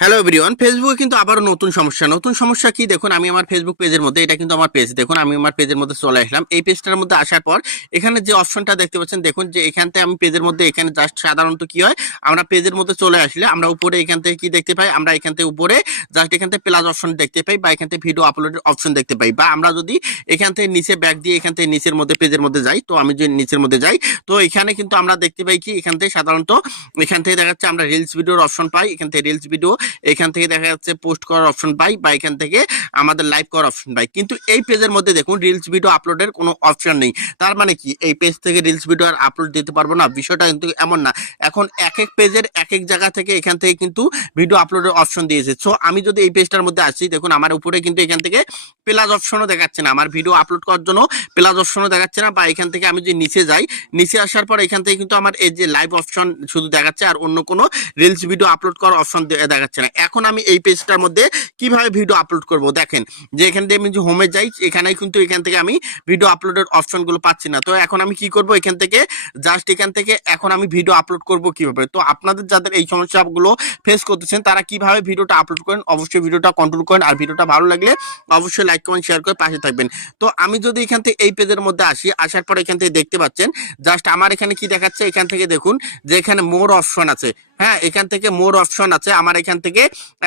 Hello everyone ফেসবুকে কিন্তু আবারও নতুন সমস্যা নতুন সমস্যা কি দেখুন আমি আমার ফেসবুক পেজের মধ্যে এটা কিন্তু আমার পেজ দেখুন আমি আমার পেজের মধ্যে চলে আসলাম এই পেজটার মধ্যে আসার পর এখানে যে অপশনটা দেখতে পাচ্ছেন দেখুন যে এখান থেকে আমি পেজের মধ্যে এখানে জাস্ট সাধারণত কি হয় আমরা পেজের মধ্যে চলে আসলে আমরা উপরে এখান থেকে কি দেখতে পাই আমরা এখান থেকে উপরে জাস্ট এখান থেকে প্লাস অপশন দেখতে পাই বা এখান থেকে ভিডিও আপলোডের অপশন দেখতে পাই বা আমরা যদি এখান থেকে নিচে ব্যাক দিয়ে এখান থেকে নিচের মধ্যে পেজের মধ্যে যাই তো আমি যদি নিচের মধ্যে যাই তো এখানে কিন্তু আমরা দেখতে পাই কি এখান থেকে সাধারণত এখান থেকে দেখা যাচ্ছে আমরা রিলস ভিডিওর অপশন পাই এখান থেকে রিলস ভিডিও এখান থেকে দেখা যাচ্ছে পোস্ট করার অপশন পাই বা এখান থেকে আমাদের লাইভ করার অপশন পাই। কিন্তু এই পেজের মধ্যে দেখুন রিলস ভিডিও আপলোডের কোনো অপশন নেই। তার মানে কি? এই পেজ থেকে রিলস ভিডিও আর আপলোড দিতে পারব না। বিষয়টা কিন্তু এমন না। এখন এক এক পেজের এক এক জায়গা থেকে এখান থেকে কিন্তু ভিডিও আপলোডের অপশন দিয়েছে সো আমি যদি এই পেজটার মধ্যে আসি, দেখুন আমার উপরে কিন্তু এখান থেকে প্লাস অপশনও দেখাচ্ছে না। আমার ভিডিও আপলোড করার জন্য প্লাস অপশনও দেখাচ্ছে না বা এখান থেকে আমি যদি নিচে যাই, নিচে আসার পর এখান থেকে কিন্তু আমার এই যে লাইভ অপশন শুধু দেখাচ্ছে আর অন্য কোনো রিলস ভিডিও আপলোড করার অপশন দেখাচ্ছে না। এখন আমি এই পেজটার মধ্যে কীভাবে ভিডিও আপলোড করব? দেখেন, যে এখান থেকে আমি যে হোমে যাই এখানে কিন্তু এখান থেকে আমি ভিডিও আপলোডের অপশনগুলো পাচ্ছি না। তো এখন আমি কি করব? এখান থেকে জাস্ট এখান থেকে এখন আমি ভিডিও আপলোড করব কীভাবে? তো আপনাদের যাদের এই সমস্যাগুলো ফেস করতেছেন, তারা কীভাবে ভিডিওটা আপলোড করেন? অবশ্যই ভিডিওটা কন্ট্রোল করেন। আর ভিডিওটা ভালো লাগলে অবশ্যই লাইক কমেন্ট শেয়ার করে পাশে থাকবেন। তো আমি যদি এখান থেকে এই পেজের মধ্যে আসি, আসার পর এখান থেকে দেখতে পাচ্ছেন জাস্ট আমার এখানে কি দেখাচ্ছে? এখান থেকে দেখুন যে এখানে মোর অপশন আছে। হ্যাঁ এখান থেকে মোর অপশন আছে। আমার এখান থেকে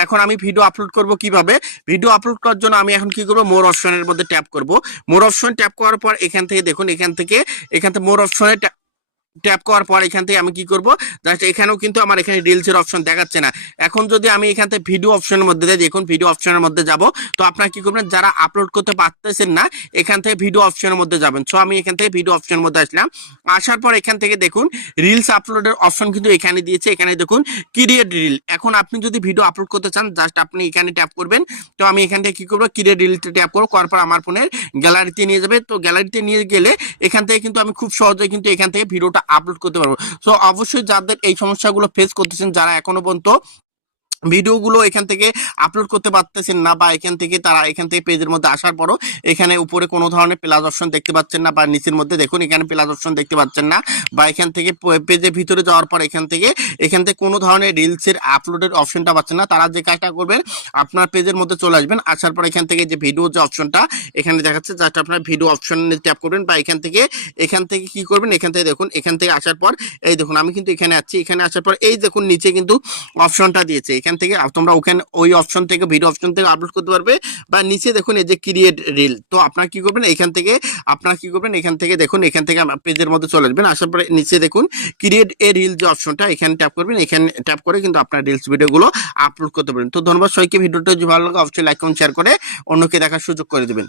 এখন আমি ভিডিও আপলোড করব কীভাবে? ভিডিও আপলোড করার জন্য আমি এখন কি করব? মোর অপশনের মধ্যে ট্যাপ করব। মোর অপশন ট্যাপ করার পর এখান থেকে দেখুন, এখান থেকে এখান থেকে মোর অপশনে ট্যাপ করার পর এখান থেকে আমি কি করব? জাস্ট এখানেও কিন্তু আমার এখানে রিলসের অপশন দেখাচ্ছে না। এখন যদি আমি এখান থেকে ভিডিও অপশনের মধ্যে যাই, দেখুন ভিডিও অপশনের মধ্যে যাব। তো আপনারা কি করবেন? যারা আপলোড করতে পারতেছেন না, এখান থেকে ভিডিও অপশনের মধ্যে যাবেন। সো আমি এখান থেকে ভিডিও অপশনের মধ্যে আসলাম। আসার পর এখান থেকে দেখুন রিলস আপলোডের অপশন কিন্তু এখানে দিয়েছে। এখানে দেখুন ক্রিয়েট রিল এখন আপনি যদি ভিডিও আপলোড করতে চান জাস্ট আপনি এখানে ট্যাপ করবেন। তো আমি এখান থেকে কি করব? ক্রিয়েট রিলতে ট্যাপ করব। করার পর আমার ফোনের গ্যালারিতে নিয়ে যাবে। তো গ্যালারিতে নিয়ে গেলে এখান থেকে কিন্তু আমি খুব সহজে কিন্তু এখান থেকে ভিডিওটা আপলোড করতে পারব। সো অবশ্যই যাদের এই সমস্যাগুলো ফেস করতেছেন যারা এখনও পর্যন্ত ভিডিওগুলো এখান থেকে আপলোড করতে পারতেছেন না বা এখান থেকে তারা এখান থেকে পেজের মধ্যে আসার পরও এখানে উপরে কোনো ধরনের প্লাস অপশন দেখতে পাচ্ছেন না বা নিচের মধ্যে দেখুন এখানে প্লাস অপশন দেখতে পাচ্ছেন না বা এখান থেকে পেজের ভিতরে যাওয়ার পর এখান থেকে এখান থেকে কোনো ধরনের রিলসের আপলোডের অপশনটা পাচ্ছেন না। তারা যে কাজটা করবেন, আপনার পেজের মধ্যে চলে আসবেন, আসার পর এখান থেকে যে ভিডিও যে অপশনটা এখানে দেখাচ্ছে জাস্ট আপনার ভিডিও অপশনে ট্যাপ করবেন বা এখান থেকে এখান থেকে কি করবেন, এখান থেকে দেখুন, এখান থেকে আসার পর, এই দেখুন আমি কিন্তু এখানে আছি, এখানে আসার পর এই দেখুন নিচে কিন্তু অপশনটা দিয়েছে। এখান থেকে তোমরা ওখানে ওই অপশন থেকে ভিডিও অপশন থেকে আপলোড করতে পারবে। বা নিচে দেখুন এই যে ক্রিয়েট রিল তো আপনার কি করবেন? এখান থেকে আপনার কি করবেন? এখান থেকে দেখুন, এখান থেকে পেজের মধ্যে চলে আসবেন। আসার পরে নিচে দেখুন ক্রিয়েট এ রিল যে অপশনটা এখানে ট্যাপ করবেন। এখানে ট্যাপ করে কিন্তু আপনার রিলস ভিডিওগুলো আপলোড করতে পারেন তো ধন্যবাদ সবাইকে। ভিডিওটা যদি ভালো লাগে, অবশ্যই লাইক কমেন্ট শেয়ার করে অন্যকে দেখার সুযোগ করে দেবেন।